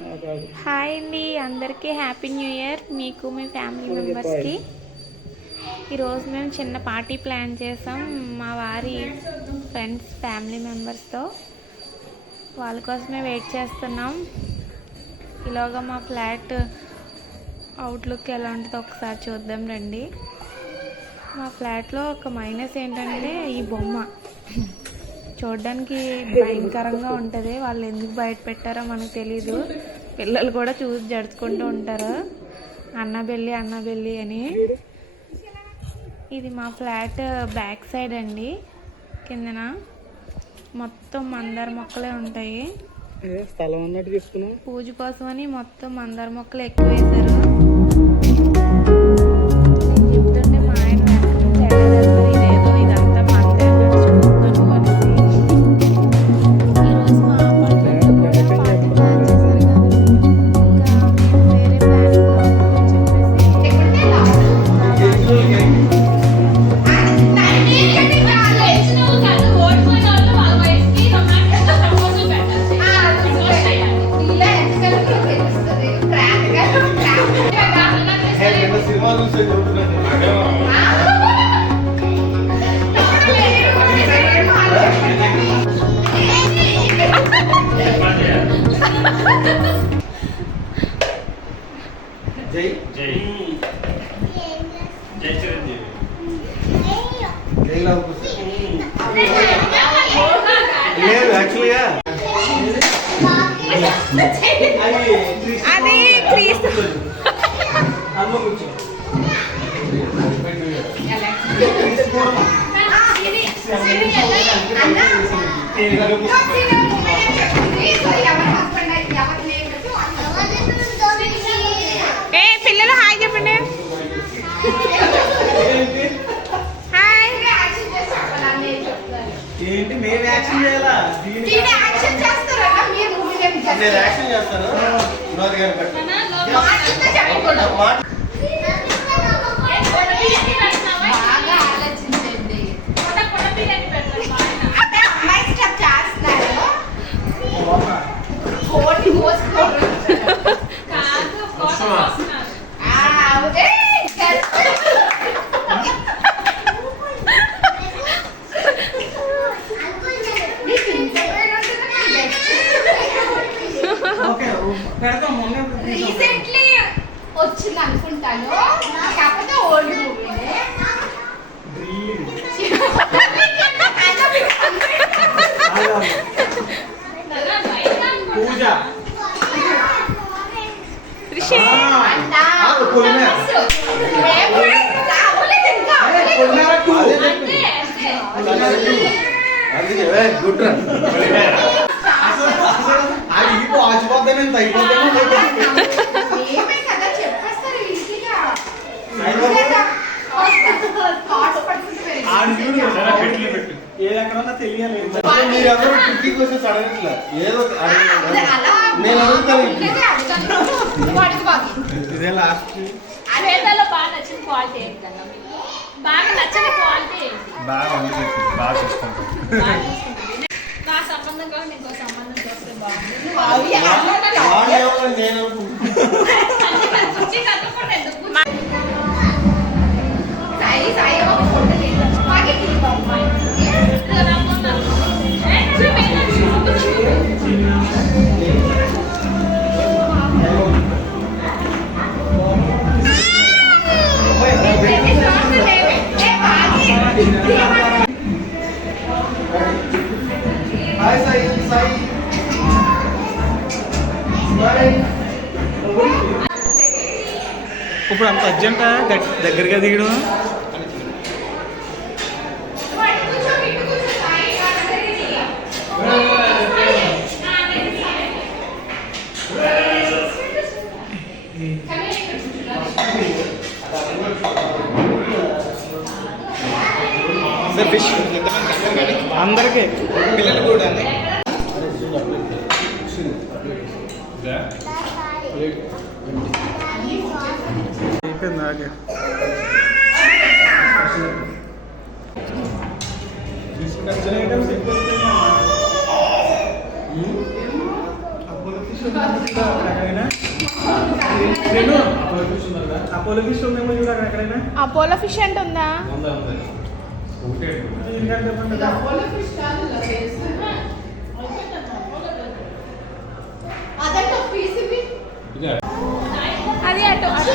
Hi అండి, అందరికీ happy new year. మీకు మీ ఫ్యామిలీ మెంబర్స్కి. ఈరోజు మేము చిన్న పార్టీ ప్లాన్ చేసాం మా వారి ఫ్రెండ్స్ ఫ్యామిలీ మెంబర్స్తో. వాళ్ళ కోసమే వెయిట్ చేస్తున్నాం. ఇలాగా మా ఫ్లాట్ అవుట్లుక్ ఎలా ఉంటుందో ఒకసారి చూద్దాం రండి. మా ఫ్లాట్లో ఒక మైనస్ ఏంటంటే ఈ బొమ్మ చూడడానికి భయంకరంగా ఉంటుంది. వాళ్ళు ఎందుకు బయట పెట్టారో మనకు తెలీదు. పిల్లలు కూడా చూసి జడుచుకుంటూ ఉంటారు అన్నబెల్లి అన్నబెల్లి అని. ఇది మా ఫ్లాట్ బ్యాక్ సైడ్ అండి. కిందన మొత్తం మందార మొక్కలే ఉంటాయి. పూజ కోసమని మొత్తం మందార మొక్కలు ఎక్కువ వేశారు. జై జై జై చిరంజీవి జై లవ్ కుశ లేదు యాక్చువల్గా అది క్రీస్తు అమ్మ కూర్చో పిల్లలు హాయ్ చెప్పండి. హాయ్. ఏంటి మేము యాక్షన్ చేయాలా? నేను యాక్షన్ చేస్తాను. రీసెంట్లీ వచ్చింది అనుకుంటాను, కాకపోతే ఓల్డ్ మూవీనే. పూజ ఆచిపోతాను అయిపోతాను. ఏదెక్కడన్నా తెలియాలి. మీరెవరు కుకింగ్ కోసం సడన్గా ఏదో నేను అడుగుతాను. ఇదే లాస్ట్ బాగా నచ్చిన క్వాలిటీ ఏంటన్నా? బాగా నచ్చిన క్వాలిటీ బాగా బాగా చూసుకుంటాం. నా సంబంధం కాదు, నీకు సంబంధం చూస్తే బాగుంది. నేను ఇప్పుడు అంత అర్జెంటా దగ్గరగా దిగడం? అందరికీ పిల్లలు కూడా అయిపోయింది. ఆగే తీసుకుని ఎక్కడైనా నేను అపోలో ఫిష్ ఉందేమో చూడాలి ఎక్కడైనా. అపోలో ఫిష్ అంటే ఉందా? అది అటు అటు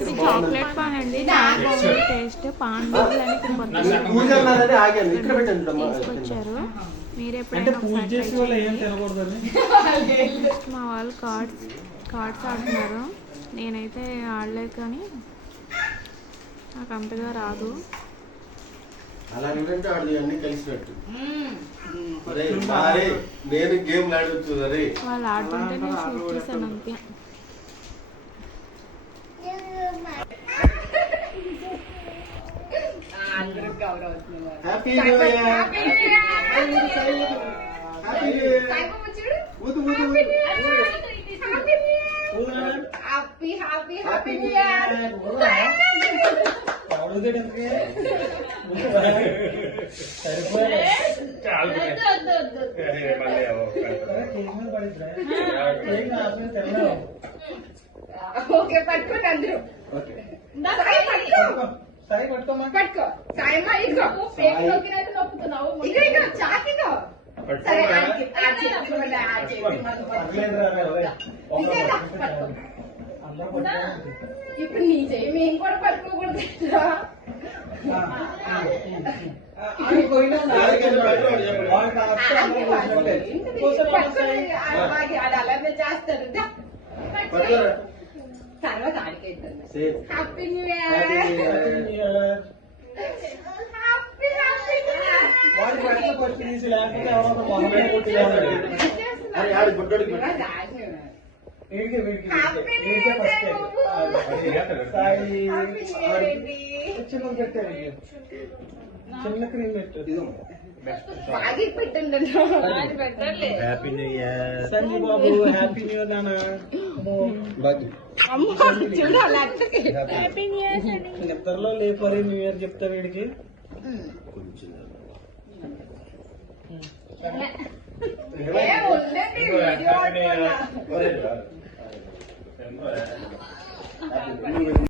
ఇది చాక్లెట్ పాన్ అండి. చాలా బాగుంది టేస్ట్. పాన్ అని తీసుకొచ్చారు. మీరు ఎప్పుడైనా మా వాళ్ళు కార్డ్స్ ఆడుతున్నారు. నేనైతే ఆడలేదు కానీ నాకు అంతగా రాదు. నేను గేమ్ ఆడొచ్చు. వాళ్ళు ఆడుతుంటే నేను షూట్ చేశాను అంతే. Happy new year. Happy new year. Okay పట్టుకోండి అందరూ. సాయి పట్టుకోమా. పట్టుకో సాయమ్మా. ఇదిగో ఇదిగో చాకిగో. సరే ఇప్పుడు నీ చెయ్యి మేము కూడా పట్టుకోకూడదు. అలానే చేస్తారు. తర్వాత ఆడికైతుంది. Happy new year. చిన్న క్రీమ్ పెట్టు. బాగా పెట్టండి. Happy new year. Sanji Babu happy new year నాన్న. చూడు అలా హ్యాపీ న్యూ ఇయర్. నిద్రలో లేపరి న్యూ ఇయర్ చెప్తా వీడికి. ఉండండి.